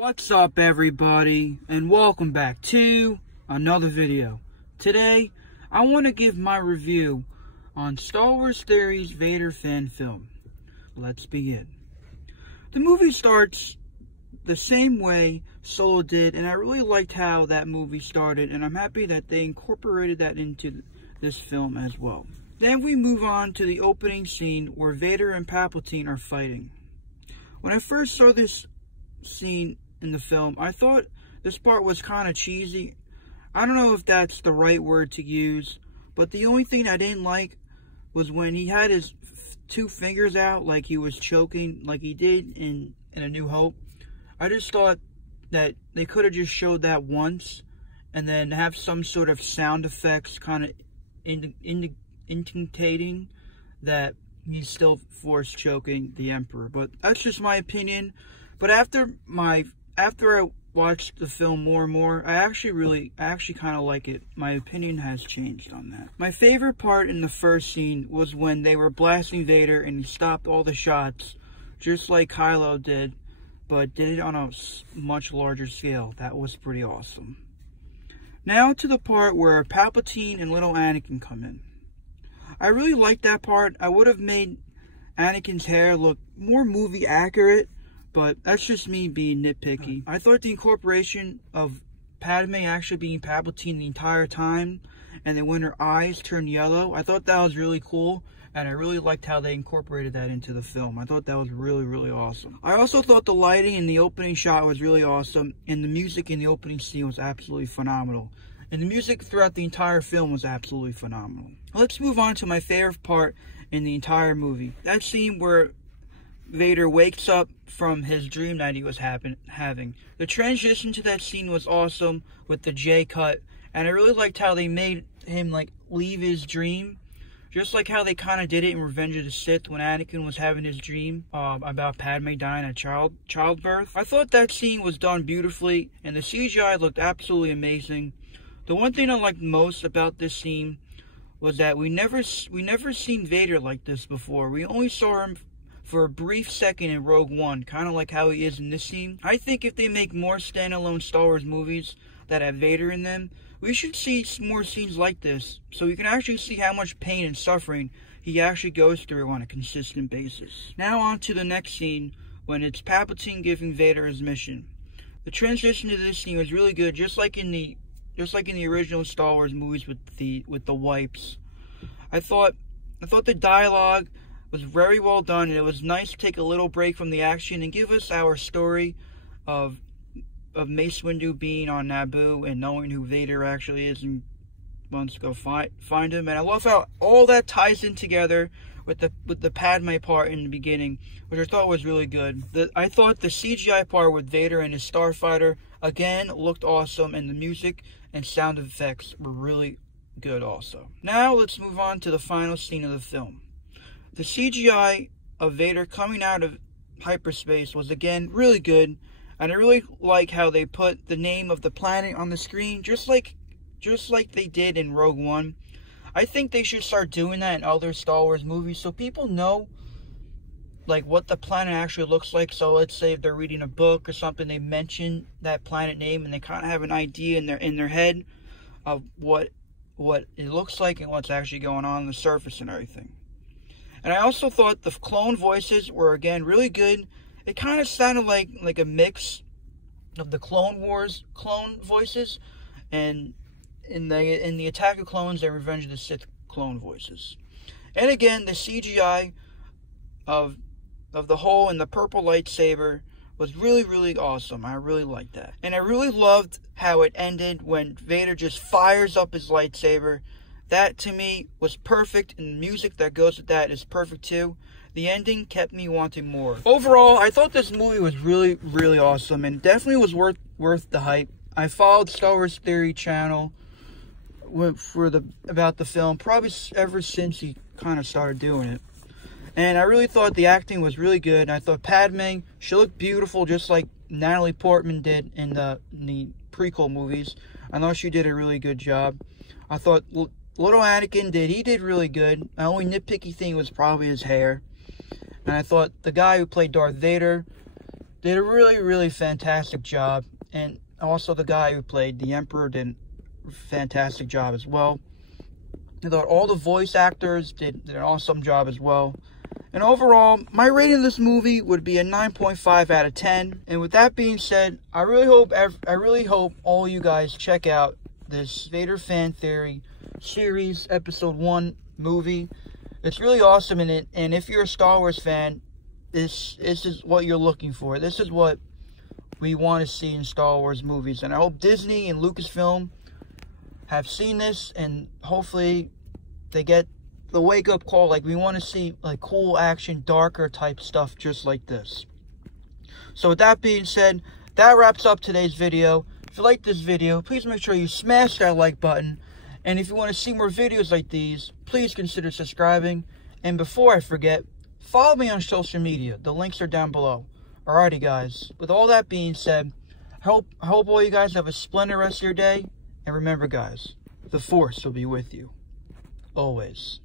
What's up everybody, and welcome back to another video. Today, I want to give my review on Star Wars Theory's Vader fan film. Let's begin. The movie starts the same way Solo did, and I really liked how that movie started, and I'm happy that they incorporated that into this film as well. Then we move on to the opening scene where Vader and Palpatine are fighting. When I first saw this scene in the film, I thought this part was kind of cheesy. I don't know if that's the right word to use, but the only thing I didn't like was when he had his two fingers out like he was choking, like he did in A New Hope. I just thought that they could have just showed that once and then have some sort of sound effects kind of indicating that he's still force choking the Emperor. But that's just my opinion. But after I watched the film more and more, I actually kind of like it. My opinion has changed on that. My favorite part in the first scene was when they were blasting Vader and he stopped all the shots, just like Kylo did, but did it on a much larger scale. That was pretty awesome. Now to the part where Palpatine and little Anakin come in. I really liked that part. I would have made Anakin's hair look more movie accurate, but that's just me being nitpicky. I thought the incorporation of Padme actually being Palpatine the entire time, and then when her eyes turned yellow, I thought that was really cool, and I really liked how they incorporated that into the film. I thought that was really, really awesome. I also thought the lighting in the opening shot was really awesome, and the music in the opening scene was absolutely phenomenal. And the music throughout the entire film was absolutely phenomenal. Let's move on to my favorite part in the entire movie. That scene where Vader wakes up from his dream that he was having. The transition to that scene was awesome with the J cut, and I really liked how they made him like leave his dream, just like how they kind of did it in Revenge of the Sith when Anakin was having his dream about Padme dying at childbirth. I thought that scene was done beautifully, and the CGI looked absolutely amazing. The one thing I liked most about this scene was that we never seen Vader like this before. We only saw him for a brief second in Rogue One, kind of like how he is in this scene. I think if they make more standalone Star Wars movies that have Vader in them, we should see more scenes like this, so you can actually see how much pain and suffering he actually goes through on a consistent basis. Now on to the next scene, when it's Palpatine giving Vader his mission. The transition to this scene was really good, just like in the original Star Wars movies with the wipes. I thought the dialogue was very well done, and it was nice to take a little break from the action and give us our story of Mace Windu being on Naboo and knowing who Vader actually is and wants to go find him. And I love how all that ties in together with the Padme part in the beginning, which I thought was really good. I thought the CGI part with Vader and his starfighter again looked awesome, and the music and sound effects were really good also. Now let's move on to the final scene of the film. The CGI of Vader coming out of hyperspace was again really good, and I really like how they put the name of the planet on the screen, just like they did in Rogue One. I think they should start doing that in other Star Wars movies so people know like what the planet actually looks like. So let's say if they're reading a book or something, they mention that planet name and they kind of have an idea in their head of what it looks like and what's actually going on the surface and everything. And I also thought the clone voices were again really good. It kind of sounded like a mix of the Clone Wars clone voices and in the Attack of Clones and Revenge of the Sith clone voices. And again, the CGI of the hole and the purple lightsaber was really, really awesome. I really liked that. And I really loved how it ended when Vader just fires up his lightsaber. That, to me, was perfect, and the music that goes with that is perfect, too. The ending kept me wanting more. Overall, I thought this movie was really, really awesome, and definitely was worth the hype. I followed Star Wars Theory channel about the film, probably ever since he kind of started doing it. And I really thought the acting was really good. And I thought Padme, she looked beautiful, just like Natalie Portman did in the prequel movies. I thought she did a really good job. I thought little Anakin did really good. The only nitpicky thing was probably his hair. And I thought the guy who played Darth Vader, did a really fantastic job. And also the guy who played the Emperor did a fantastic job as well. I thought all the voice actors did an awesome job as well. And overall, my rating of this movie would be a 9.5 out of 10. And with that being said, I really hope all you guys check out this Vader Fan Theory series episode 1 movie. It's really awesome in it. And if you're a Star Wars fan, this is what you're looking for. This is what we want to see in Star Wars movies. And I hope Disney and Lucasfilm have seen this, and hopefully they get the wake-up call. Like, we want to see like cool action, darker type stuff just like this. So with that being said, that wraps up today's video. If you like this video, please make sure you smash that like button. And if you want to see more videos like these, please consider subscribing. And before I forget, follow me on social media. The links are down below. Alrighty guys, with all that being said, I hope all you guys have a splendid rest of your day. And remember guys, the Force will be with you. Always.